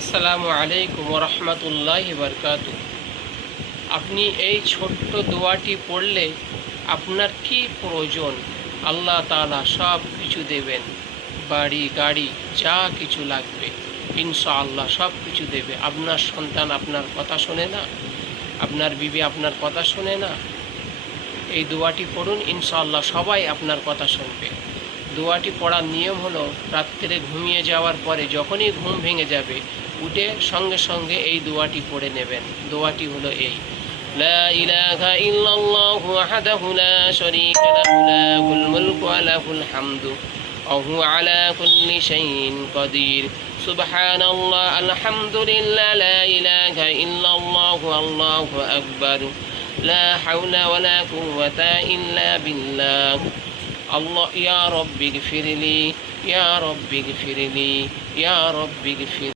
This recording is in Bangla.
আসসালামু আলাইকুম ওয়া রাহমাতুল্লাহি ওয়া বারাকাতুহু। আপনি এই ছোট্ট দোয়াটি পড়লে আপনার কি প্রয়োজন আল্লাহ তাআলা সব কিছু দেবেন। বাড়ি গাড়ি যা কিছু লাগবে ইনশাআল্লাহ সব কিছু দেবে। আপনার সন্তান আপনার কথা শোনে না, আপনার বিবি আপনার কথা শোনে না, এই দোয়াটি পড়ুন, ইনশাআল্লাহ সবাই আপনার কথা শুনবে। দোয়াটি পড়ার নিয়ম হলো, রাত্রে ঘুমিয়ে যাওয়ার পরে যখনই ঘুম ভেঙে যাবে উঠে সঙ্গে সঙ্গে এই দোয়াটি পড়ে নেবেন। দোয়াটি হলো এই: লা ইলাহা ইল্লাল্লাহু ওয়াহদাহু লা শারীকা লাহু লাহুল মুলকু ওয়া লাহুল হামদু ওয়া হুয়া আলা কুল্লি শাইইন কাদির। সুবহানাল্লাহ, আলহামদুলিল্লাহ, লা ইলাহা ইল্লাল্লাহু আল্লাহু আকবার, লা হাওলা ওয়া লা কুওয়াতা ইল্লা বিল্লাহ। আল্লাহ ইয়া রব্বি গফিরলি, ইয়া রব্বি গফিরলি, ইয়া রব্বি গফির।